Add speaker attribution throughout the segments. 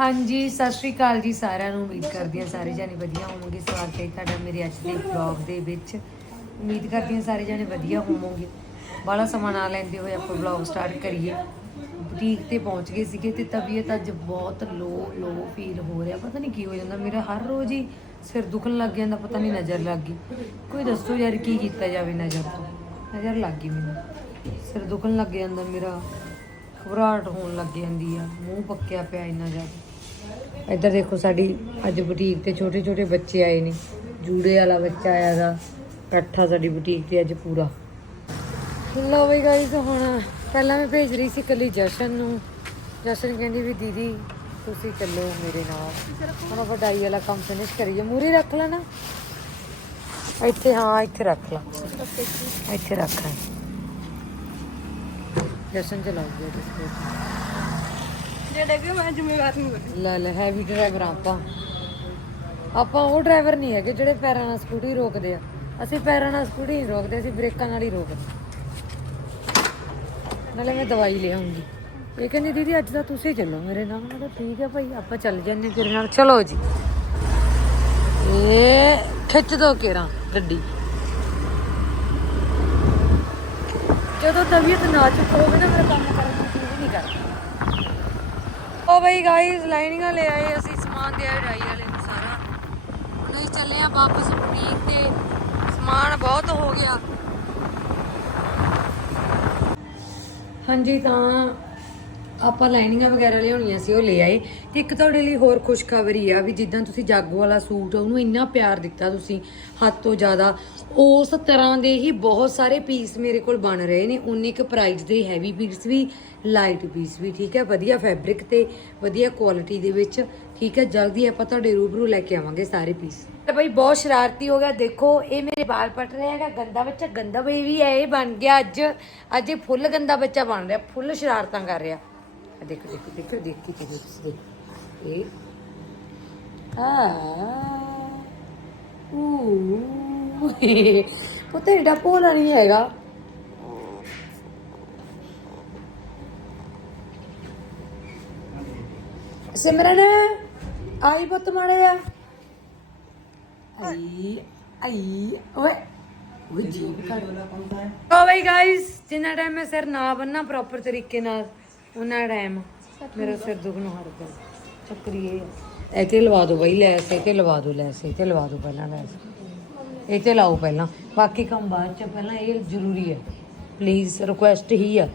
Speaker 1: ਹਾਂਜੀ, ਸਤਿ ਸ਼੍ਰੀ ਅਕਾਲ ਜੀ ਸਾਰਿਆਂ ਨੂੰ। ਉਮੀਦ ਕਰਦੀ ਹਾਂ ਸਾਰੇ ਜਾਣੇ ਵਧੀਆ ਹੋਵੋਗੇ। ਸਵਾਗਤ ਹੈ ਤੁਹਾਡਾ ਮੇਰੇ ਅੱਜ ਦੇ ਵਲੌਗ ਦੇ ਵਿੱਚ। ਉਮੀਦ ਕਰਦੀ ਹਾਂ ਸਾਰੇ ਜਾਣੇ ਵਧੀਆ ਹੋਵੋਗੇ। ਬਾਹਲਾ ਸਮਾਂ ਨਾ ਲੈਂਦੇ ਹੋਏ ਆਪਾਂ ਵਲੌਗ ਸਟਾਰਟ ਕਰੀਏ। ਬੁਟੀਕ ਤੇ ਪਹੁੰਚ ਗਏ ਸੀਗੇ ਤੇ ਤਬੀਅਤ ਅੱਜ ਬਹੁਤ ਲੋ ਲੋ ਫੀਲ ਹੋ ਰਿਹਾ। ਪਤਾ ਨਹੀਂ ਕੀ ਹੋ ਜਾਂਦਾ। ਮੇਰਾ ਹਰ ਰੋਜ਼ ਹੀ ਸਿਰ ਦੁਖਣ ਲੱਗ ਜਾਂਦਾ। ਪਤਾ ਨਹੀਂ ਨਜ਼ਰ ਲੱਗ ਗਈ। ਕੋਈ ਦੱਸੋ ਯਾਰ ਕੀ ਕੀਤਾ ਜਾਵੇ ਨਜ਼ਰ ਤੋਂ? ਨਜ਼ਰ ਲੱਗ ਗਈ ਮੈਨੂੰ। ਸਿਰ ਦੁਖਣ ਲੱਗ ਜਾਂਦਾ ਮੇਰਾ। ਘਬਰਾਹਟ ਹੋਣ ਲੱਗ ਜਾਂਦੀ ਆ, ਮੂੰਹ ਪੱਕਿਆ ਪਿਆ ਇੰਨਾ ਜ਼ਿਆਦਾ। ਇੱਧਰ ਦੇਖੋ ਸਾਡੀ, ਅੱਜ ਬੁਟੀਕ ਤੇ ਛੋਟੇ ਛੋਟੇ ਬੱਚੇ ਆਏ ਨੇ, ਜੂੜੇ ਵਾਲਾ ਬੱਚਾ ਆਇਆ ਦਾ ਇਕੱਠਾ ਸਾਡੀ ਬੁਟੀਕ ਤੇ ਅੱਜ ਪੂਰਾ। ਲੋ ਬਈ ਗਾਇਸ ਹੁਣ ਪਹਿਲਾਂ ਮੈਂ ਭੇਜ ਰਹੀ ਸੀ ਕੱਲੀ ਜਸ਼ਨ ਨੂੰ। ਜਸ਼ਨ ਕਹਿੰਦੀ ਵੀ ਦੀਦੀ, ਤੁਸੀਂ ਚੱਲੋ ਮੇਰੇ ਨਾਲ। ਹੁਣ ਆਪਾਂ ਡਾਈ ਵਾਲਾ ਕੰਮ ਫਿਨਿਸ਼ ਕਰੀਏ। ਮੂਰੀ ਰੱਖ ਲੈਣਾ ਇੱਥੇ, ਹਾਂ, ਇੱਥੇ ਰੱਖ ਲਾ। ਇੱਥੇ ਰੱਖ। ਲੈ ਜਸ਼ਨ ਚਲਾਉਂਦੀ ਜਿਸ
Speaker 2: ਜਿਹੜੇ ਕਿ ਮੈਂ ਜ਼ਿੰਮੇਵਾਰ ਨਹੀਂ ਬਣੀ
Speaker 1: ਲੈ ਲੈ ਹੈਵੀ ਡਰਾਈਵਰ ਆਪਾਂ। ਆਪਾਂ ਉਹ ਡਰਾਈਵਰ ਨਹੀਂ ਹੈਗੇ ਜਿਹੜੇ ਪੈਰਾਂ ਨਾਲ ਸਕੂਟੀ ਰੋਕਦੇ ਆ। ਅਸੀਂ ਪੈਰਾਂ ਨਾਲ ਸਕੂਟੀ ਨਹੀਂ ਰੋਕਦੇ ਅਸੀਂ ਬ੍ਰੇਕਾਂ ਨਾਲ ਹੀ ਰੋਕਦੇ। ਨਾਲੇ ਮੈਂ ਦਵਾਈ ਲਿਆਉਂਗੀ। ਇਹ ਕਹਿੰਦੀ ਦੀਦੀ ਅੱਜ ਤਾਂ ਤੁਸੀਂ ਚੱਲੋ ਮੇਰੇ ਨਾਲ। ਮੈਂ ਕਿਹਾ ਠੀਕ ਹੈ ਭਾਈ ਆਪਾਂ ਚੱਲ ਜਾਂਦੇ ਤੇਰੇ ਨਾਲ। ਚਲੋ ਜੀ। ਇਹ ਖਿੱਚ ਦੋ ਕੇਰਾਂ ਗੱਡੀ। ਜਦੋਂ ਤਬੀਅਤ ਨਾ ਹੋਵੇ ਨਾ ਮੇਰਾ ਕੰਮ ਕਰਨ ਨੂੰ ਜੀ ਨਹੀਂ ਕਰਦਾ। ਓ ਬਈ ਗਾਇਸ ਲਾਈਨਿੰਗਾਂ ਲੈ ਆਏ ਅਸੀਂ, ਸਮਾਨ ਦੇ ਆਏ, ਡਾਈ ਵਾਲੇ ਨੂੰ ਸਾਰਾ। ਹੁਣ ਅਸੀਂ ਚੱਲੇ ਆ ਵਾਪਸ ਬੁਟੀਕ ਤੇ। ਸਮਾਨ ਬਹੁਤ ਹੋ ਗਿਆ। ਹਾਂਜੀ ਤਾਂ ਆਪਾਂ ਲਾਈਨਿੰਗਾਂ ਵਗੈਰਾ ਲਿਆਉਣੀਆਂ ਸੀ, ਉਹ ਲੈ ਆਏ। ਤੇ ਇੱਕ ਤੁਹਾਡੇ ਲਈ ਹੋਰ ਖੁਸ਼ਖਬਰੀ ਆ ਵੀ ਜਿੱਦਾਂ ਤੁਸੀਂ ਜਾਗੋ ਵਾਲਾ ਸੂਟ, ਉਹਨੂੰ ਇੰਨਾ ਪਿਆਰ ਦਿੱਤਾ ਤੁਸੀਂ, ਹੱਦ ਤੋਂ ਜ਼ਿਆਦਾ। ਉਸ ਤਰ੍ਹਾਂ ਦੇ ਹੀ ਬਹੁਤ ਸਾਰੇ ਪੀਸ ਮੇਰੇ ਕੋਲ ਬਣ ਰਹੇ ਨੇ। ਉਨੇ ਕੁ ਪ੍ਰਾਈਸ ਦੇ ਹੈਵੀ ਪੀਸ ਵੀ ਲਾਈਟ ਪੀਸ ਵੀ, ਠੀਕ ਹੈ? ਵਧੀਆ ਫੈਬਰਿਕ ਤੇ, ਵਧੀਆ ਕੁਆਲਿਟੀ ਦੇ ਵਿੱਚ, ਠੀਕ ਹੈ? ਜਲਦੀ ਆਪਾਂ ਤੁਹਾਡੇ ਰੂਬਰੂ ਲੈ ਕੇ ਆਵਾਂਗੇ ਸਾਰੇ ਪੀਸ ਤੇ ਬਈ ਬਹੁਤ ਸ਼ਰਾਰਤੀ ਹੋ ਗਿਆ। ਦੇਖੋ, ਇਹ ਮੇਰੇ ਵਾਲ ਪਟ ਰਿਹਾ ਹੈਗਾ। ਗੰਦਾ ਬੱਚਾ, ਗੰਦਾ ਬੇਬੀ ਹੈ ਇਹ ਬਣ ਗਿਆ ਅੱਜ। ਅੱਜ ਇਹ ਫੁੱਲ ਗੰਦਾ ਬੱਚਾ ਬਣ ਰਿਹਾ। ਫੁੱਲ ਸ਼ਰਾਰਤਾਂ ਕਰ ਰਿਹਾ। ਦੇਖੋ ਦੇਖੋ ਦੇਖੋ, ਦੇਖ ਕੇ ਤੁਸੀਂ, ਦੇਖੋ। ਇਹ ਆ, ਊ, ਪੁੱਤ ਇਹਦਾ ਭੋਲਾ ਨਹੀਂ ਹੈਗਾ। ਸਿਮਰਨ, ਆਈ ਪੁੱਤ ਮਾੜੇ ਆ ਆਈ ਆਈ, ਓਏ ਓ ਬਈ ਗਾਇਸ ਜਿੰਨਾ ਟਾਈਮ ਮੈਂ ਸਿਰ ਨਾ ਬੰਨਾ ਪ੍ਰੋਪਰ ਤਰੀਕੇ ਨਾਲ ਉਹਨਾਂ ਟਾਈਮ ਮੇਰਾ ਸਿਰ ਦੁਖਣੋਂ ਹਟਦਾ ਚੱਕਰੀ ਇਹ ਆ। ਇਹ ਤੇ ਲਵਾ ਦਿਓ ਬਈ ਲੈਸ ਇਹ ਤੇ ਲਵਾ ਦਿਓ ਲੈਸ ਇਹ ਤੇ ਲਵਾ ਦਿਓ ਪਹਿਲਾਂ ਲੈਸ। ਇਹ ਤੇ ਲਾਓ ਪਹਿਲਾਂ। ਬਾਕੀ ਕੰਮ ਬਾਅਦ ਚ ਪਹਿਲਾਂ ਇਹ ਜ਼ਰੂਰੀ ਹੈ ਪਲੀਜ਼ ਰਿਕੁਐਸਟ ਹੀ ਆ।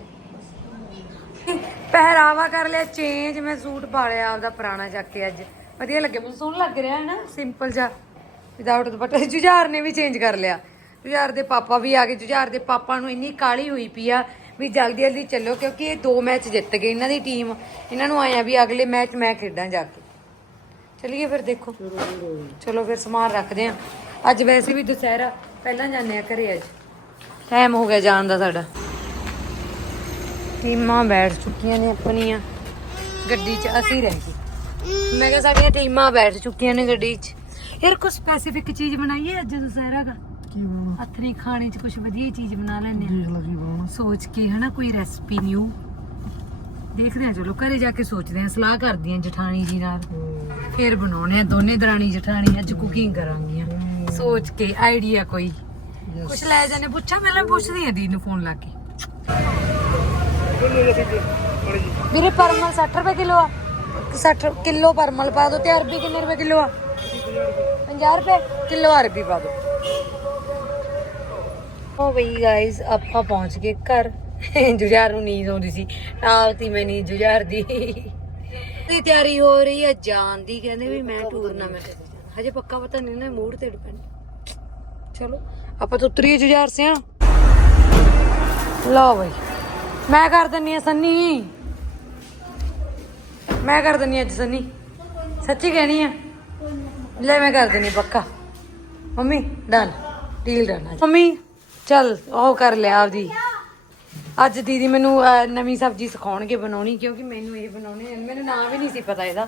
Speaker 1: ਪਹਿਰਾਵਾ ਕਰ ਲਿਆ ਚੇਂਜ ਮੈਂ ਸੂਟ ਪਾ ਲਿਆ ਆਪਦਾ ਪੁਰਾਣਾ ਚੱਕ ਕੇ ਅੱਜ। ਵਧੀਆ ਲੱਗਿਆ ਮੈਨੂੰ ਸੋਹਣਾ ਲੱਗ ਰਿਹਾ ਹੈ ਨਾ ਸਿੰਪਲ ਜਿਹਾ। ਵਿਦਆਊਟ ਦੁਪੱਟਾ। ਜੁਝਾਰ ਨੇ ਵੀ ਚੇਂਜ ਕਰ ਲਿਆ। ਜੁਝਾਰ ਦੇ ਪਾਪਾ ਵੀ ਆ ਗਏ। ਜੁਝਾਰ ਦੇ ਪਾਪਾ ਨੂੰ ਇੰਨੀ ਕਾਲੀ ਹੋਈ ਪਈ ਆ ਵੀ ਜਲਦੀ ਜਲਦੀ ਚੱਲੋ, ਕਿਉਂਕਿ ਇਹ ਦੋ ਮੈਚ ਜਿੱਤ ਗਏ ਇਹਨਾਂ ਦੀ ਟੀਮ। ਇਹਨਾਂ ਨੂੰ ਆਇਆ ਵੀ ਅਗਲੇ ਮੈਚ ਮੈਂ ਖੇਡਾਂ ਜਾ ਕੇ। ਚਲਿਏ ਫਿਰ ਦੇਖੋ। ਚਲੋ ਫਿਰ ਸਮਾਨ ਰੱਖਦੇ ਆ। ਅੱਜ ਵੈਸੇ ਵੀ ਦੁਸਹਿਰਾ, ਪਹਿਲਾਂ ਜਾਂਦੇ ਆ ਘਰੇ ਅੱਜ। ਟਾਈਮ ਹੋ ਗਿਆ ਜਾਣ ਦਾ ਸਾਡਾ। ਟੀਮਾਂ ਬੈਠ ਚੁੱਕੀਆਂ ਨੇ ਆਪਣੀਆਂ। ਗੱਡੀ 'ਚ ਅਸੀਂ ਰਹਿ ਗਏ। ਮੈਂ ਕਿਹਾ ਸਾਡੀਆਂ ਟੀਮਾਂ ਬੈਠ ਚੁੱਕੀਆਂ ਨੇ ਗੱਡੀ 'ਚ। ਯਾਰ ਕੋਈ ਸਪੈਸੀਫਿਕ ਚੀਜ਼ ਬਣਾਈਏ ਅੱਜ ਦੁਸਹਿਰਾ ਦਾ?
Speaker 2: ਕੀ ਬਣਾਉਣਾ?
Speaker 1: ਹੱਥਣੀ ਖਾਣੇ 'ਚ ਕੁਝ ਵਧੀਆ ਚੀਜ਼ ਬਣਾ ਲੈਣੇ ਆ
Speaker 2: ਦੇਖ ਲਾ ਕੀ ਬਣਾਉਣਾ।
Speaker 1: ਸੋਚ ਕੇ ਹਨਾ ਕੋਈ ਰੈਸਪੀ ਨਿਊ ਦੇਖਦੇ ਆ ਚਲੋ ਘਰੇ ਜਾ ਕੇ ਸੋਚਦੇ ਆ ਸਲਾਹ ਕਰਦੀ ਆ ਜਠਾਣੀ ਜੀ ਨਾਲ। ਫਿਰ ਬਣਾਉਣੇ ਆ ਦੋਨੇ ਦਰਾਣੀ ਜਠਾਣੀ ਅੱਜ ਕੁਕਿੰਗ ਕਰਾਂਗੀਆਂ। ਸੋਚ ਕੇ ਆਈਡੀਆ ਕੋਈ। ਕੁਛ ਲੈ ਜਾਣੇ ਪੁੱਛਾਂ ਪਹਿਲਾਂ ਪੁੱਛਦੀ ਆ ਦੀ ਨੂੰ ਫੋਨ ਲਾ ਕੇ। ਵੀਰੇ ਪਰਮਲ 60 ਰੁਪਏ ਕਿਲੋ ਆ। 60 ਕਿਲੋ ਪਰਮਲ ਪਾ ਦਿਓ ਤੇ ਅਰਬੀ ਕਿੰਨੇ ਰੁਪਏ ਕਿਲੋ ਆ? 50 ਰੁਪਏ। ਕਿਲੋ ਅਰਬੀ ਪਾ ਦਿਓ। ਓ ਬਈ ਗਾਇਸ ਆਪਾਂ ਪਹੁੰਚ ਗਏ ਘਰ। ਜੁਝਾਰ ਨੂੰ ਨੀਂਦ ਆਉਂਦੀ ਸੀ। ਨਾਲ ਮੈਂ ਨੀਂਦ ਜੁਝਾਰ ਦੀ ਦੀ ਤਿਆਰੀ ਹੋ ਰਹੀ ਹੈ, ਜਾਣ ਦੀ। ਕਹਿੰਦੇ ਵੀ ਮੈਂ ਟੂਰਨਾਮੈਂਟ ਹਜੇ ਪੱਕਾ ਪਤਾ ਨਹੀਂ ਨਾ, ਮੂਡ ਤੇ ਡਿਪੈਂਡ ਚਲੋ, ਆਪਾਂ ਤਾਂ ਉਤਰੀਏ ਜੁਝਾਰ ਸਿਆ। ਲਓ ਬਈ। ਮੈਂ ਕਰ ਦਿੰਨੀ ਆ ਸੰਨੀ। ਮੈਂ ਕਰ ਦਿੰਨੀ ਅੱਜ ਸੰਨੀ। ਸੱਚੀ ਕਹਿਣੀ ਆ? ਲੈ ਮੈਂ ਕਰ ਦਿੰਨੀ ਪੱਕਾ। Mummy, done. Deal done mummy. ਚੱਲ ਉਹ ਕਰ ਲਿਆ ਆਪਦੀ। ਅੱਜ ਦੀਦੀ ਮੈਨੂੰ ਅਹ, ਨਵੀਂ ਸਬਜ਼ੀ ਸਿਖਾਉਣਗੇ ਬਣਾਉਣੀ ਕਿਉਂਕਿ ਮੈਨੂੰ ਇਹ ਬਣਾਉਣੀ ਮੈਨੂੰ ਨਾਮ ਵੀ ਨਹੀਂ ਸੀ ਪਤਾ ਇਹਦਾ।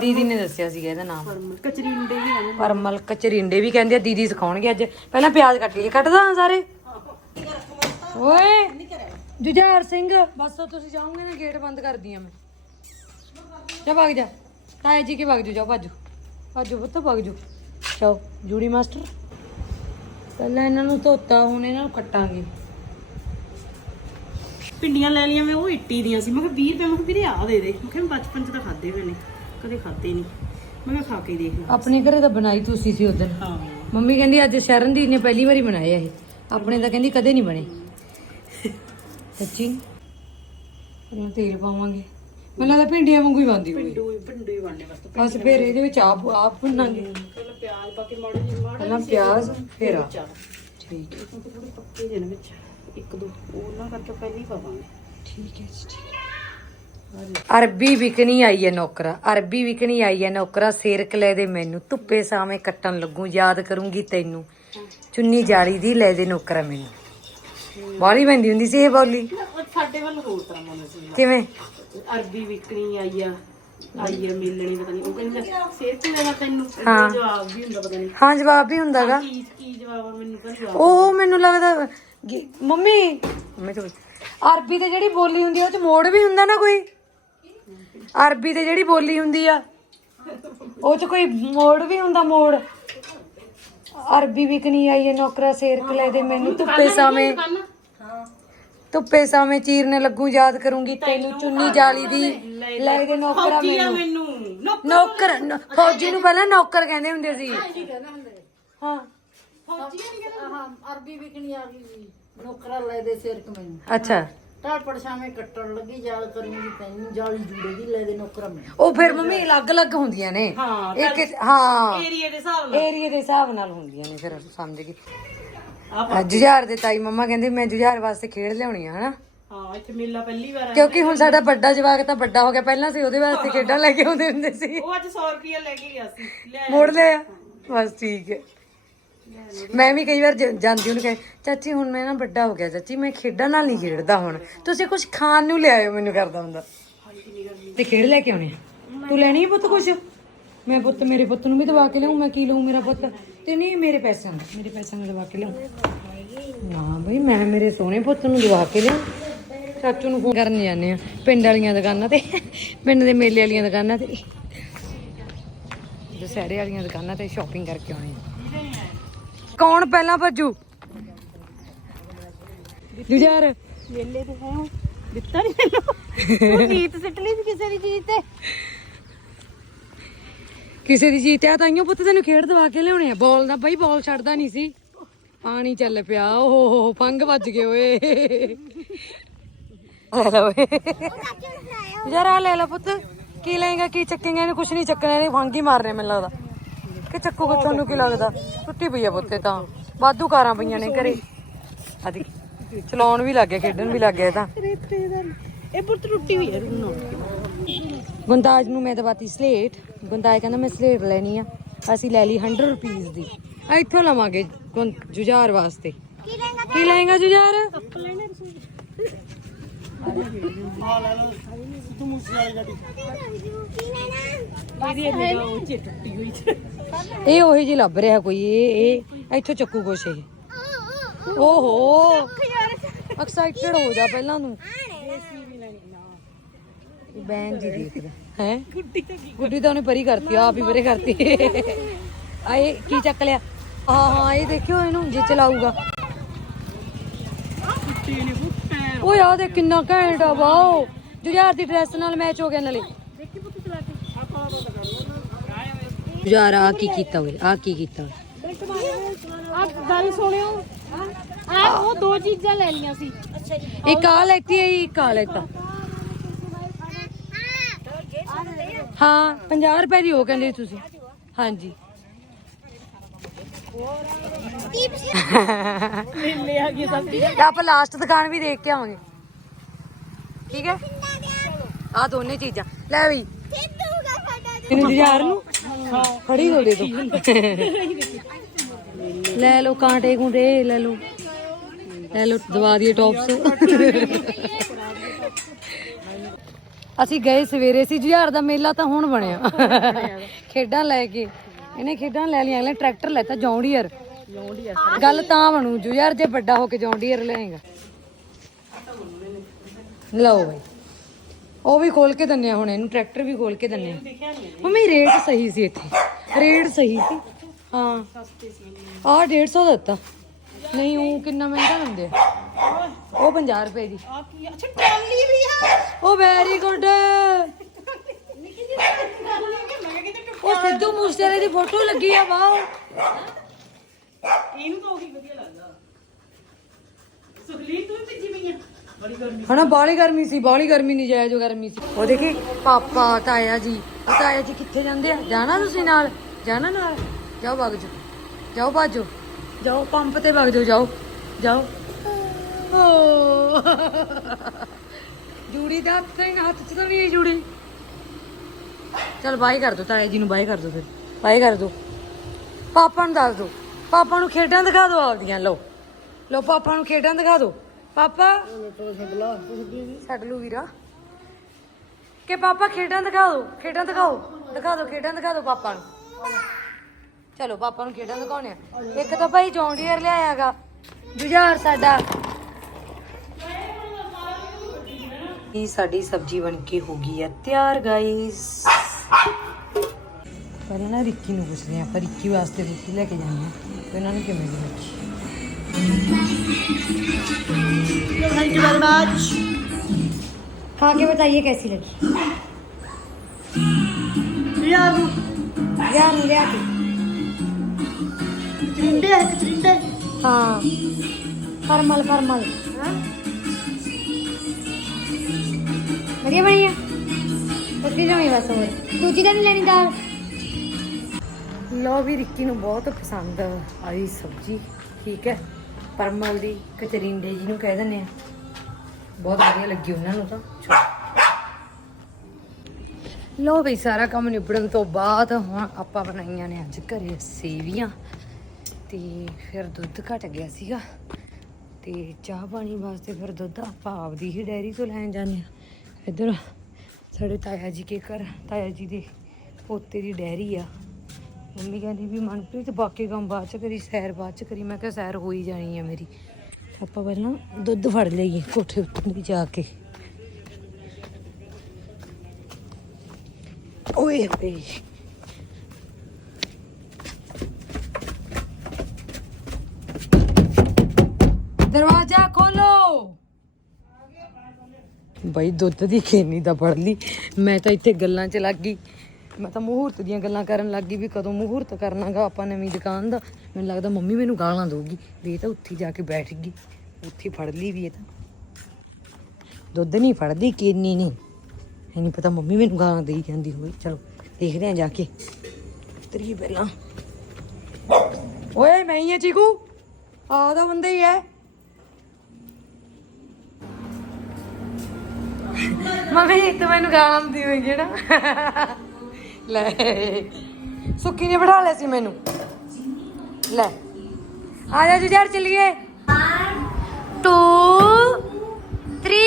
Speaker 1: ਦੀਦੀ ਨੇ ਦੱਸਿਆ ਸੀਗਾ ਇਹਦਾ ਨਾਮ
Speaker 2: ਕਚਰੀਂਡੇ ਵੀ ਹਨ
Speaker 1: ਪਰਮਲ ਕਚਰਿੰਡੇ ਵੀ ਕਹਿੰਦੇ ਆ ਦੀਦੀ ਸਿਖਾਉਣਗੇ ਅੱਜ। ਪਹਿਲਾਂ ਪਿਆਜ਼ ਕੱਟ ਲਈਏ। ਕੱਟਦਾ ਹਾਂ ਸਾਰੇ? ਓਏ ਜੁਝਾਰ ਸਿੰਘ। ਬਸ ਤੁਸੀਂ ਜਾਓਗੇ ਨਾ ਗੇਟ ਬੰਦ ਕਰਦੀ ਆ ਮੈਂ। ਜਾ ਭੱਗ ਜਾ। ਤਾਏ ਜੀ ਕੇ ਵਗ ਜਾਓ ਜਾਓ ਭਾਜੋ। ਭਾਜੋ ਪੁੱਤ ਜਾਓ ਚਾਓ ਜੂੜੀ ਮਾਸਟਰ। ਪਹਿਲਾਂ ਇਹਨਾਂ ਨੂੰ ਧੋਤਾ ਹੁਣ ਇਹਨਾਂ ਨੂੰ ਕੱਟਾਂਗੇ।
Speaker 3: ਪਿੰਡੀਆਂ ਲੈ ਲਈਆਂ ਮੈਂ ਉਹ ਇੱਟੀ ਦੀਆਂ ਸੀ। ਮੈਂ ਕਿਹਾ 20 ਰੁਪਏ ਮੈਂ ਕਿਹਾ ਵੀਰੇ ਆ ਦੇ ਦੇ। ਮੈਂ ਕਿਹਾ ਬਚਪਨ ਚ ਤਾਂ ਖਾਦੇ ਹੋਏ ਨੇ ਕਦੇ ਖਾਦੇ ਨਹੀਂ। ਮੈਂ ਕਿਹਾ ਖਾ ਕੇ ਦੇਖ ਲਾ।
Speaker 1: ਆਪਣੇ ਘਰੇ ਤਾਂ ਬਣਾਈ ਤੁਸੀਂ ਸੀ ਉਦੋਂ।
Speaker 3: ਹਾਂ।
Speaker 1: ਮੰਮੀ ਕਹਿੰਦੀ ਅੱਜ ਸ਼ਰਨਦੀਪ ਨੇ ਪਹਿਲੀ ਵਾਰੀ ਬਣਾਏ ਆ ਇਹ। ਆਪਣੇ ਤਾਂ ਕਹਿੰਦੀ ਕਦੇ ਨਹੀਂ ਬਣੇ। ਸੱਚੀ? ਪਹਿਲਾਂ ਤੇਲ ਪਾਵਾਂਗੇ। ਮੈਨੂੰ ਲੱਗਦਾ ਭਿੰਡੀਆਂ ਵਾਂਗੂ ਹੀ ਬਣਦੀ ਹੋਈ
Speaker 3: ਪਿੰਡੂ ਪਿੰਡੂ ਹੀ ਬਣਨੇ ਬਸ
Speaker 1: ਬਸ ਫਿਰ ਇਹਦੇ ਵਿੱਚ ਆਪ ਆਪ ਭੁੰਨਾਂਗੇ
Speaker 3: ਪਹਿਲਾਂ ਪਿਆਜ਼ ਪਾ ਕੇ ਮਾੜੇ ਜਿਹੇ ਮਾੜੇ
Speaker 1: ਪਹਿਲਾਂ ਪਿਆਜ਼ ਫਿਰ ਆ
Speaker 3: ਚਾਰ
Speaker 1: ਠੀਕ ਹੈ।
Speaker 3: ਥੋੜੇ ਥੋੜੇ ਪੱਕੇ ਜਿਹੇ ਨੇ ਵਿੱਚ। ਇੱਕ ਦੋ ਉਹ ਨਾ ਕਰਕੇ ਪਹਿਲਾਂ ਪਾਵਾਂਗੇ।
Speaker 1: ਠੀਕ ਹੈ ਜੀ ਠੀਕ ਅਰਬੀ ਵਿਕਣੀ ਆਈ ਹੈ ਨੌਕਰਾ ਅਰਬੀ ਵਿਕਣੀ ਆਈ ਹੈ ਨੌਕਰਾ ਸੇਰਕ ਲੈ ਦੇ ਮੈਨੂੰ ਧੁੱਪੇ ਸਾਵੇਂ ਕੱਟਣ ਲੱਗੂ ਯਾਦ ਕਰੂੰਗੀ ਤੈਨੂੰ। ਚੁੰਨੀ ਜਾਲੀ ਦੀ ਲੈ ਦੇ ਨੌਕਰਾ ਮੈਨੂੰ। ਬਾਹਲੀ ਪੈਂਦੀ ਹੁੰਦੀ ਸੀ ਇਹ ਬੋਲੀ?
Speaker 3: ਉਹ ਸਾਡੇ ਵੱਲ ਹੋਰ ਤਰ੍ਹਾਂ ਮਨ ਸੀ।
Speaker 1: ਕਿਵੇਂ?
Speaker 3: ਅਰਬੀ ਵਿਕਣੀ ਆਈ ਆ ਆਈ ਆ ਮਿਲਣੀ ਪਤਾ ਨਹੀਂ ਉਹ ਕਹਿੰਦੀ ਸੇਬ ਤੇ ਦੇਣਾ ਤੈਨੂੰ
Speaker 1: ਹਾਂ।
Speaker 3: ਜਵਾਬ ਵੀ ਹੁੰਦਾ ਪਤਾ ਨਹੀਂ।
Speaker 1: ਹਾਂ ਜਵਾਬ ਵੀ ਹੁੰਦਾਗਾ
Speaker 3: ਕੀ ਕੀ ਜਵਾਬ ਆ ਮੈਨੂੰ ਤਾਂ ਜਵਾਬ
Speaker 1: ਉਹ ਮੈਨੂੰ ਲੱਗਦਾ ਗੀ- ਮੰਮੀ ਮੰਮੀ ਤੋਂ ਅਰਬੀ ਤੇ ਜਿਹੜੀ ਬੋਲੀ ਹੁੰਦੀ ਆ ਉਹ ਚ ਮੋੜ ਵੀ ਹੁੰਦਾ ਨਾ ਕੋਈ? ਅਰਬੀ ਤੇ ਜਿਹੜੀ ਬੋਲੀ ਹੁੰਦੀ ਆ ਉਹ ਚ ਕੋਈ ਮੋੜ ਵੀ ਹੁੰਦਾ ਮੋੜ? ਅਰਬੀ ਵਿਕਣੀ ਆਈ ਹੈ ਨੌਕਰਾ ਸੇਰ ਕਲੇ ਦੇ ਮੈਨੂੰ ਧੁੱਪੇ ਸਾਵੇਂ। ਧੁੱਪੇ ਸਾਵੇਂ ਚੀਰਨੇ ਲੱਗੂ ਯਾਦ ਕਰੂੰਗੀ ਤੈਨੂੰ ਚੁੰਨੀ ਜਾਲੀ ਦੀ। ਲੈ ਦੇ ਨੌਕਰਾ
Speaker 3: ਫੌਜੀ ਆ
Speaker 1: ਮੈਨੂੰ। ਨੌਕਰ। ਨ- ਫੌਜੀ ਨੂੰ ਪਹਿਲਾਂ ਨੌਕਰ ਕਹਿੰਦੇ ਹੁੰਦੇ ਸੀ। ਹਾਂ।
Speaker 4: ਅਰਬੀ ਵਿਕਣੀ ਆ ਗਈ ਸੀ। ਨੌਕਰਾ ਲੈ ਦੇ ਸਿਰ ਕ ਮੈਨੂੰ।
Speaker 1: ਅੱਛਾ।
Speaker 4: ਟਾੜ ਪੜਛਾਵੇਂ ਕੱਟਣ ਲੱਗੀ ਜਾਲ ਕਰੂੰਗੀ ਤੈਨੂੰ। ਜਾਲੀ ਜੂੜੇ ਦੀ ਲੈ ਦੇ ਨੌਕਰਾ ਮੈਨੂੰ।
Speaker 1: ਉਹ ਫਿਰ ਮੰਮੀ ਅਲੱਗ-ਅਲੱਗ ਹੁੰਦੀਆਂ ਨੇ।
Speaker 3: ਹਾਂ,
Speaker 1: ਇੱਕ ਇੱਕ- ਹਾਂ।
Speaker 3: ਏਰੀਏ ਦੇ ਹਿਸਾਬ ਨਾਲ।
Speaker 1: ਏਰੀਏ ਦੇ ਹਿਸਾਬ ਨਾਲ ਹੁੰਦੀਆਂ ਨੇ ਫਿਰ ਸਮਝ ਗਈ।
Speaker 3: ਆ
Speaker 1: ਜੁਝਾਰ ਦੇ ਤਾਈ ਮੰਮਾ ਕਹਿੰਦੇ ਮੈਂ ਜੁਝਾਰ ਵਾਸਤੇ ਖੇਡ ਲਿਆਉਣੀ ਆ ਹਨਾ?
Speaker 3: ਹਾਂ ਇੱਥੇ ਮੇਲਾ ਪਹਿਲੀ ਵਾਰ ਆ
Speaker 1: ਕਿਉਂਕਿ ਹੁਣ ਸਾਡਾ ਵੱਡਾ ਜਵਾਕ ਤਾਂ ਵੱਡਾ ਹੋ ਗਿਆ ਪਹਿਲਾਂ ਸੀ ਉਹਦੇ ਵਾਸਤੇ ਖੇਡਾਂ ਲੈ ਕੇ ਆਉਂਦੇ ਹੁੰਦੇ ਸੀ।
Speaker 3: ਉਹ ਅੱਜ 100 ਰੁਪਏ ਲੈ ਕੇ ਗਿਆ ਸੀ। ਲੈ
Speaker 1: ਮੋੜ ਲਿਆ। ਬਸ ਠੀਕ ਹੈ। ਮੈਂ ਵੀ ਕਈ ਵਾਰ ਜ- ਜਾਂਦੀ ਉਹਨੂੰ ਕਹੇ ਚਾਚੀ ਹੁਣ ਮੈਂ ਨਾ ਵੱਡਾ ਹੋ ਗਿਆ ਚਾਚੀ ਮੈਂ ਖੇਡਾਂ ਨਾਲ ਨਹੀਂ ਖੇਡਦਾ ਹੁਣ। ਤੁਸੀਂ ਕੁਝ ਖਾਣ ਨੂੰ ਲਿਆਇਓ ਮੈਨੂੰ ਕਰਦਾ ਹੁੰਦਾ। ਤੇ ਖੇਡ ਲੈ ਕੇ ਆਉਣੇ ਆ। ਤੂੰ ਲੈਣੀ ਹੈ ਪੁੱਤ ਕੁਝ ਮੈਂ ਪੁੱਤ ਮੇਰੇ ਪੁੱਤ ਨੂੰ ਵੀ ਦਵਾ ਕੇ ਲਿਆਉਂ ਮੈਂ ਕੀ ਲਊਂ ਮੇਰਾ ਪੁੱਤ? ਤੇ ਨਹੀਂ ਮੇਰੇ ਪੈਸਿਆਂ ਦਾ ਮੇਰੇ ਪੈਸਿਆਂ ਦਾ ਦਵਾ ਕੇ ਲਿਆਉਂ ਨਾ ਬਈ ਮੈਂ ਮੇਰੇ ਸੋਹਣੇ ਪੁੱਤ ਨੂੰ ਦਵਾ ਕੇ ਲਿਆਉਂ ਚਾਚੂ ਨੂੰ ਫੋਨ ਕਰਨ ਜਾਂਦੇ ਆ ਪਿੰਡ ਵਾਲੀਆਂ ਦੁਕਾਨਾਂ ਤੇ ਪਿੰਡ ਦੇ ਮੇਲੇ ਵਾਲੀਆਂ ਦੁਕਾਨਾਂ ਤੇ। ਦੁਸਹਿਰੇ ਵਾਲੀਆਂ ਦੁਕਾਨਾਂ ਤੇ ਸ਼ਾਪਿੰਗ ਕਰਕੇ ਆਉਣੀ ਕੌਣ ਪਹਿਲਾਂ ਭੱਜੂ? ਜੁਝਾਰ
Speaker 3: ਮੇਲੇ ਤੇ ਹੈ ਦਿੱਤਾ ਨਹੀਂ ਮੈਨੂੰ। ਜੀਤ ਸਿੱਟ ਲਈ ਸੀ ਕਿਸੇ ਦੀ ਚੀਜ਼ ਤੇ।
Speaker 1: ਕਿਸੇ ਦੀ ਜੀਤ ਤਾਈਓ ਪੁੱਤ, ਤੈਨੂੰ ਖੇਡ ਦਵਾ ਕੇ ਲਿਆਉਣੇ ਆ। ਬਾਲ ਦਾ ਬਾਈ, ਬਾਲ ਛੱਡਦਾ ਨਹੀਂ ਸੀ। ਪਾਣੀ ਚੱਲ ਪਿਆ, ਓਹ ਹੋ ਪੰਗ ਵੱਜ ਗਏ ਓਏ। ਲੈ ਲਓ ਪੁੱਤ, ਕੀ ਲਏਗਾ, ਕੀ ਚੱਕੇਗਾ, ਇਹਨੇ ਕੁਛ ਨਹੀਂ ਚੱਕਣਾ, ਇਹਨੇ ਫੰਗ ਹੀ ਮਾਰਨੇ ਮੈਨੂੰ ਲੱਗਦਾ। ਕਿ ਚੱਕੂਗਾ ਤੁਹਾਨੂੰ ਕੀ ਲੱਗਦਾ? ਟੁੱਟੀ ਪਈ ਆ ਪੁੱਤੇ ਤਾਂ। ਵਾਧੂ ਕਾਰਾਂ ਪਈਆਂ ਨੇ ਘਰੇ। ਆਦੀ ਚਲਾਉਣ ਵੀ ਲੱਗ ਗਿਆ, ਖੇਡਣ ਵੀ ਲੱਗ ਗਿਆ ਤਾਂ।
Speaker 3: ਇਹ ਪੁੱਤ ਟੁੱਟੀ ਹੋਈ ਹੈ ਰੂਨੋ
Speaker 1: ਗੁੰਦਾਜ ਨੂੰ ਮੈਂ ਦਵਾਤੀ ਸਲੇਟ। ਗੁੰਦਾਜ ਕਹਿੰਦਾ ਮੈਂ ਸਲੇਟ ਲੈਣੀ ਆ। ਅਸੀਂ ਲੈ ਲਈ 100 ਰੁਪੀਸ ਦੀ। ਇੱਥੋਂ ਲਵਾਂਗੇ ਜੁਝਾਰ ਵਾਸਤੇ। ਕੀ ਲਏਗਾ ਜੁਝਾਰ?
Speaker 3: ਇਹ ਉਹੀ
Speaker 1: ਜੀ ਲੱਭ ਰਿਹਾ ਕੋਈ ਇਹ ਇਹ ਇੱਥੋਂ ਚੱਕੂ ਕੁਛ ਇਹ। ਓਹੋ ਐਕਸਾਈਟਡ ਹੋ ਜਾ ਪਹਿਲਾਂ ਨੂੰ ਬੈਨ ਜੀ ਦੇਖਦਾ ਹੈ? ਗੁੱਡੀ ਤਾਂ ਉਹਨੇ ਪਰੀ ਕਰਤੀ ਆਪ ਹੀ ਪਰੇ ਕਰਤੀ। ਆ ਇਹ ਕੀ ਚੱਕ ਲਿਆ? ਹਾਂ ਹਾਂ ਇਹ ਦੇਖਿਓ ਇਹਨੂੰ ਜੇ ਚਲਾਊਗਾ।
Speaker 3: ਟੁੱਟੀ ਨੇ ਪੁੱਤ ਪੈਰ
Speaker 1: ਓਏ ਆ ਦੇ ਕਿੰਨਾ ਘੈਂਟ ਆ ਵਾਓ। ਜੁਝਾਰ ਦੀ ਡਰੈਸ ਨਾਲ ਮੈਚ ਹੋ ਗਿਆ ਨਾਲੇ। ਜੁਝਾਰ ਆ ਕੀ ਕੀਤਾ ਓਏ ਆ ਕੀ ਕੀਤਾ ਓਏ?
Speaker 2: ਆ ਗੱਲ ਸੁਣਿਓ। ਆ ਉਹ ਦੋ ਚੀਜ਼ਾਂ ਲੈ ਲੀਆਂ ਸੀ। ਅੱਛਾ ਜੀ
Speaker 1: ਇੱਕ ਆ ਲੈਤੀ ਇੱਕ ਆ ਲੈਤਾ ਹਾਂ 50 ਰੁਪਏ ਦੀ ਹੋ ਕਹਿੰਦੇ ਤੁਸੀਂ। ਹਾਂਜੀ। ਆਪਾਂ ਲਾਸਟ ਦੁਕਾਨ ਵੀ ਦੇਖ ਕੇ ਆਵਾਂਗੇ। ਠੀਕ ਹੈ? ਆ ਦੋਨੇ ਚੀਜ਼ਾਂ। ਲੈ ਵੀ। ਇਹਨੂੰ ਜੁਝਾਰ ਨੂੰ? ਖੜੀ ਹੋ ਦੇ ਦੋ। ਲੈ ਲਓ ਕਾਂਟੇ ਕੁੰਟੇ ਲੈ ਲਓ। ਲੈ ਲਓ, ਦਵਾ ਦੀਏ ਟੌਪਸ ਅਸੀਂ ਗਏ ਸਵੇਰੇ ਸੀ ਜੁਝਾਰ ਦਾ ਮੇਲਾ ਤਾਂ ਹੁਣ ਬਣਿਆ। ਖੇਡਾਂ ਲੈ ਕੇ। ਇਹਨੇ ਖੇਡਾਂ ਲੈ ਲਈਆਂ ਅਗਲੇ ਟਰੈਕਟਰ ਲੈਤਾ ਜੌਂਡੀਅਰ। ਗੱਲ ਤਾਂ ਬਣੂ ਜੁਝਾਰ ਜੇ ਵੱਡਾ ਹੋ ਕੇ ਜੌਂਡੀਅਰ ਲੈਂਗਾ ਲਓ ਬਈ। ਉਹ ਵੀ ਖੋਲ ਕੇ ਦੰਨੇ ਹੁਣ ਇਹਨੂੰ ਟਰੈਕਟਰ ਵੀ ਖੋਲ ਕੇ ਦੰਨੇ ਮੰਮੀ ਰੇਟ ਸਹੀ ਸੀ ਇੱਥੇ। ਰੇਟ ਸਹੀ ਸੀ। ਹਾਂ। ਆਹ 150 ਦਾ ਦਿੱਤਾ। ਨਹੀਂ ਉਹ ਕਿੰਨਾ ਮਹਿੰਗਾ ਦਿੰਦੇ ਆ? ਉਹ 50 ਰੁਪਏ ਦੀ।
Speaker 3: ਆ ਕੀ? ਅੱਛਾ ਟਰਾਲੀ ਵੀ ਆ।
Speaker 1: ਉਹ ਵੈਰੀ ਗੁੱਡ
Speaker 3: ਨਿੱਕੀ ਜਿਹੀ ਟਰਾਲੀ ਆ। ਕਿ ਮੈਂ ਕਿਤੇ
Speaker 1: ਉਹ ਸਿੱਧੂ ਮੂਸੇਵਾਲੇ ਦੀ ਫੋਟੋ ਲੱਗੀ ਆ ਵਾਓ।
Speaker 3: ਇਹਨੂੰ ਤਾਂ ਉਹੀ ਵਧੀਆ ਲੱਗਦਾ। ਸੁਖਲੀਨ ਤੂੰ ਵੀ ਭਿੱਜੀ ਪਈ ਆ। ਬੜੀ ਗਰਮੀ
Speaker 1: ਹਨਾ ਬਾਲੀ ਗਰਮੀ ਸੀ ਬਾਲੀ ਗਰਮੀ ਨਹੀਂ ਜਾਇ ਜੋ ਗਰਮੀ ਸੀ। ਉਹ ਦੇਖੀ ਪਾਪਾ ਤਾਇਆ ਜੀ। ਉਹ ਤਾਇਆ ਜੀ ਕਿੱਥੇ ਜਾਂਦੇ ਆ? ਜਾਣਾ ਤੁਸੀਂ ਨਾਲ? ਜਾਣਾ ਨਾਲ? ਜਾਓ ਵਗ ਜਾਓ। ਬਾਜੋ ਜਾਓ ਪੰਪ ਤੇ ਵਗ ਜਾਓ। ਜਾਓ। ਜੂੜੀ ਦਾ ਹੱਥ ਹੱਥ ਚ ਤਾਂ ਨਹੀਂ ਜੂੜੀ। ਚਲ ਬਾਈ ਕਰ ਦੋ, ਤਾਏ ਜੀ ਨੂੰ ਬਾਈ ਕਰ ਦੋ ਫਿਰ। ਬਾਈ ਕਰ ਦੋ। ਪਾਪਾ ਨੂੰ ਦੱਸ ਦੋ। ਪਾਪਾ ਨੂੰ ਖੇਡਾਂ ਦਿਖਾ ਦਿਓ ਆਪਦੀਆਂ, ਲਓ। ਲਓ, ਪਾਪਾ ਨੂੰ ਖੇਡਾਂ ਦਿਖਾ ਦਿਓ ਪਾਪਾ। ਛੱਡ ਲੂ ਵੀਰਾ। ਕਿ ਪਾਪਾ ਖੇਡਾਂ ਦਿਖਾ ਦਿਓ ਖੇਡਾਂ ਦਿਖਾਓ। ਦਿਖਾ ਦਿਓ ਖੇਡਾਂ ਦਿਖਾ ਦਿਓ ਪਾਪਾ ਨੂੰ। ਚਲੋ, ਪਾਪਾ ਨੂੰ ਖੇਡਾਂ ਦਿਖਾਉਣੇ ਆ। ਇੱਕ ਤਾਂ ਭਾਈ ਜੌਂਡੀਅਰ ਲਿਆਇਆਗਾ ਜੁਝਾਰ ਸਾਡਾ। ਇਹ ਸਾਡੀ ਸਬਜ਼ੀ ਬਣ ਕੇ ਹੋ ਗਈ ਹੈ ਤਿਆਰ ਗਾਇਸ ਪਹਿਲਾਂ ਨਾ ਰਿੱਕੀ ਨੂੰ ਪੁੱਛਦੇ ਆ ਪਰ ਰਿੱਕੀ ਵਾਸਤੇ ਰੋਟੀ ਲੈ ਕੇ ਜਾਣੀ ਆ ਤੇ ਉਹਨਾਂ ਨੂੰ ਕਿਵੇਂ ਦੀ ਲੱਗੀ
Speaker 3: ਥੈਂਕ ਯੂ ਵੈਰੀ ਮਚ
Speaker 1: खा के बताइए कैसी लगी
Speaker 3: ਯਾਰ ਨੂੰ
Speaker 1: यार ले आके
Speaker 3: ਚਿੰਡੇ ਹੈ ਚਿੰਡੇ
Speaker 1: हाँ फरमल फरमल ਵਧੀਆ ਬਣੀ ਆ? ਉਸੇ ਜਾਣੀ ਬਸ ਹੋਰ। ਦੂਜੀ ਤਾਂ ਨਹੀਂ ਲੈਣੀ ਦਾਲ? ਲੋ ਵੀ ਰਿੱਕੀ ਨੂੰ ਬਹੁਤ ਪਸੰਦ ਆਈ ਸਬਜ਼ੀ, ਠੀਕ ਹੈ। ਪਰਮਲ ਦੀ ਕਚਰਿੰਡੇ ਜੀ ਨੂੰ ਕਹਿ ਦਿੰਦੇ ਆ। ਬਹੁਤ ਵਧੀਆ ਲੱਗੀ ਉਹਨਾਂ ਨੂੰ ਤਾਂ। ਲੋ ਵੀ ਸਾਰਾ ਕੰਮ ਨਿਬੜਨ ਤੋਂ ਬਾਅਦ ਹੁਣ ਆਪਾਂ ਬਣਾਈਆਂ ਨੇ ਅੱਜ ਘਰੇ ਸੇਵੀਆਂ। ਤੇ ਫਿਰ ਦੁੱਧ ਘਟ ਗਿਆ ਸੀਗਾ। ਤੇ ਚਾਹ ਪਾਣੀ ਵਾਸਤੇ ਫਿਰ ਦੁੱਧ ਆਪਾਂ ਆਪਦੀ ਹੀ ਡੈਰੀ ਤੋਂ ਲੈਣ ਜਾਂਦੇ ਆ। ਇੱਧਰ ਸਾਡੇ ਤਾਇਆ ਜੀ ਕੇ ਘਰ, ਤਾਇਆ ਜੀ ਦੇ ਪੋਤੇ ਦੀ ਡੈਰੀ ਆ। ਮੰਮੀ ਕਹਿੰਦੀ ਵੀ ਮਨਪ੍ਰੀਤ, ਬਾਕੀ ਕੰਮ ਬਾਅਦ ਚ ਕਰੀ, ਸੈਰ ਬਾਅਦ ਚ ਕਰੀ। ਮੈਂ ਕਿਹਾ ਸੈਰ ਹੋ ਹੀ ਜਾਣੀ ਆ ਮੇਰੀ। ਆਪਾਂ ਪਹਿਲਾਂ ਦੁੱਧ ਫੜ ਲਈਏ ਕੋਠੇ ਉੱਤੇ ਵੀ ਜਾ ਕੇ। ਓਏ ਹੋਏ ਦਰਵਾਜ਼ਾ ਖੋਲੋ ਬਈ, ਦੁੱਧ ਦੀ ਖੇਨੀ ਤਾਂ ਫੜ ਲਈ। ਮੈਂ ਤਾਂ ਇੱਥੇ ਗੱਲਾਂ 'ਚ ਲੱਗ ਗਈ। ਮੈਂ ਤਾਂ ਮਹੂਰਤ ਦੀਆਂ ਗੱਲਾਂ ਕਰਨ ਲੱਗ ਗਈ ਵੀ ਕਦੋਂ ਮਹੂਰਤ ਕਰਨਾਗਾ ਆਪਾਂ ਨਵੀਂ ਦੁਕਾਨ ਦਾ। ਮੈਨੂੰ ਲੱਗਦਾ ਮੰਮੀ ਮੈਨੂੰ ਗਾਲਾਂ ਦਊਗੀ। ਵੀ ਇਹ ਤਾਂ ਉੱਥੇ ਜਾ ਕੇ ਬੈਠ ਗਈ। ਉੱਥੇ ਫੜ ਲਈ ਵੀ ਇਹ ਤਾਂ। ਦੁੱਧ ਨਹੀਂ ਫੜਦੀ ਕੇਨੀ ਨਹੀਂ। ਇਹ ਨਹੀਂ ਪਤਾ ਮੰਮੀ ਮੈਨੂੰ ਗਾਲਾਂ ਦੇਈ ਜਾਂਦੀ ਹੋਈ ਚਲੋ, ਦੇਖਦੇ ਆਂ ਜਾ ਕੇ। ਤਰੀ ਪਹਿਲਾਂ। ਓਏ, ਮੈਂ ਹੀ ਆ ਚੀਕੂ। ਆ ਦਾ ਬੰਦਾ ਹੀ ਹੈ। ਮੰਮੀ ਤੂੰ ਮੈਨੂੰ ਗਾਲਾਂ ਦੀ ਹੋਈ ਜਿਹੜਾ ਲੈ ਸੁੱਕੀ ਨੇ ਬਿਠਾ ਲਿਆ ਸੀ ਮੈਨੂੰ। ਲੈ ਆ ਜਾ ਜੁਝਾਰ ਚੱਲੀਏ। 2 3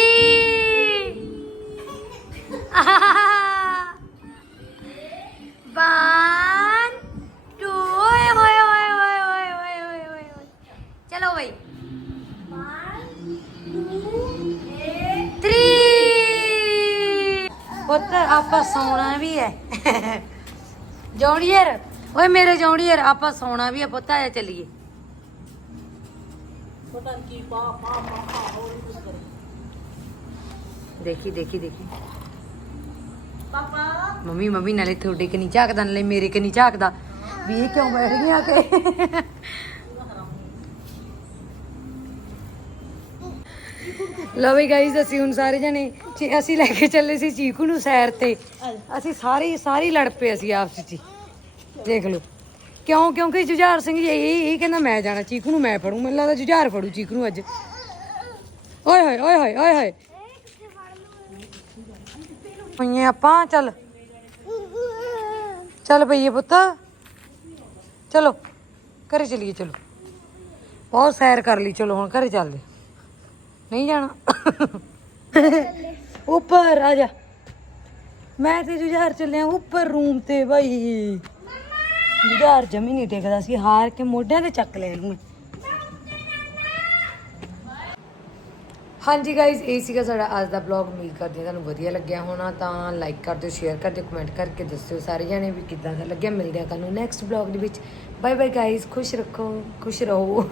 Speaker 1: One, ਪੁੱਤ ਆਪਾਂ ਸੌਣਾ ਵੀ ਹੈ ਜੌੜੀਅਰ ਓਏ ਮੇਰੇ ਜੌੜੀਅਰ ਆਪਾਂ ਸੌਣਾ ਵੀ ਹੈ ਪੁੱਤ ਆਇਆ ਚੱਲੀਏ।
Speaker 3: ਪਤਾ ਨੀ ਕੀ ਪਾ ਪਾ ਪਾ ਪਾ ਹੋਰ ਕੁਝ ਕਰੇ।
Speaker 1: ਦੇਖੀ ਦੇਖੀ ਦੇਖੀ।
Speaker 3: ਪਾਪਾ।
Speaker 1: ਮੰਮੀ ਮੰਮੀ ਨਾਲੇ ਤੁਹਾਡੇ ਕਿ ਨਹੀਂ ਝਾਕਦਾ ਨਾਲੇ ਮੇਰੇ ਕਿ ਨਹੀਂ ਝਾਕਦਾ। ਵੀ ਇਹ ਕਿਉਂ ਬੈਠ ਗਿਆ ਕੇ? ਲਓ ਵੀ ਗਾਈਜ਼ ਅਸੀਂ ਹੁਣ ਸਾਰੇ ਜਣੇ ਚੀ- ਅਸੀਂ ਲੈ ਕੇ ਚੱਲੇ ਸੀ ਚੀਕੂ ਨੂੰ ਸੈਰ ਤੇ। ਅਸੀਂ ਸਾਰੇ ਸਾਰੇ ਲੜ ਪਏ ਅਸੀਂ ਆਪਸ ਵਿੱਚ ਹੀ। ਦੇਖ ਲਓ। ਕਿਉਂ ਕਿਉਂਕਿ ਜੁਝਾਰ ਸਿੰਘ ਜੀ, ਇਹ ਇਹ ਕਹਿੰਦਾ ਮੈਂ ਜਾਣਾ, ਚੀਕੂ ਨੂੰ ਮੈਂ ਫੜੂ। ਮੈਨੂੰ ਲੱਗਦਾ ਜੁਝਾਰ ਫੜੂ ਚੀਕੂ ਨੂੰ ਅੱਜ। ਓਏ ਹੋਏ ਓਏ ਹੋਏ ਓਏ ਹੋਏ। ਪਈਏ ਆਪਾਂ, ਚੱਲ। ਚੱਲ ਪਈਏ ਪੁੱਤ। ਚਲੋ, ਘਰੇ ਚਲੀਏ, ਚਲੋ। ਬਹੁਤ ਸੈਰ ਕਰ ਲਈ, ਚਲੋ ਹੁਣ ਘਰੇ ਚੱਲਦੇ। ਨਹੀਂ ਜਾਣਾ। ਉੱਪਰ ਆ ਜਾ। ਮੈਂ ਤੇ ਜੁਝਾਰ ਚੱਲਿਆ ਉੱਪਰ ਰੂਮ ਤੇ ਭਾਈ ਜੁਝਾਰ ਜਮੀ ਨਹੀਂ ਟਿਕਦਾ ਸੀ ਹਾਰ ਕੇ ਮੋਢਿਆਂ ਤੇ ਚੱਕ ਇਹਨੂੰ ਮੈਂ। ਹਾਂਜੀ ਗਾਇਜ਼ ਇਹ ਸੀਗਾ ਸਾਡਾ ਅੱਜ ਦਾ ਬਲੌਗ ਉਮੀਦ ਕਰਦੀ ਹਾਂ ਤੁਹਾਨੂੰ ਵਧੀਆ ਲੱਗਿਆ ਹੋਣਾ। ਤਾਂ ਲਾਈਕ ਕਰ ਦਿਓ ਸ਼ੇਅਰ ਕਰ ਦਿਓ ਕਮੈਂਟ ਕਰਕੇ ਦੱਸਿਓ ਸਾਰੇ ਜਣੇ ਵੀ ਕਿੱਦਾਂ ਦਾ ਲੱਗਿਆ। ਮਿਲਦੇ ਆ ਤੁਹਾਨੂੰ ਨੈਕਸਟ ਬਲੌਗ ਦੇ ਵਿੱਚ। ਬਾਏ ਬਾਏ ਗਾਇਜ਼ ਖੁਸ਼ ਰੱਖੋ ਖੁਸ਼ ਰਹੋ।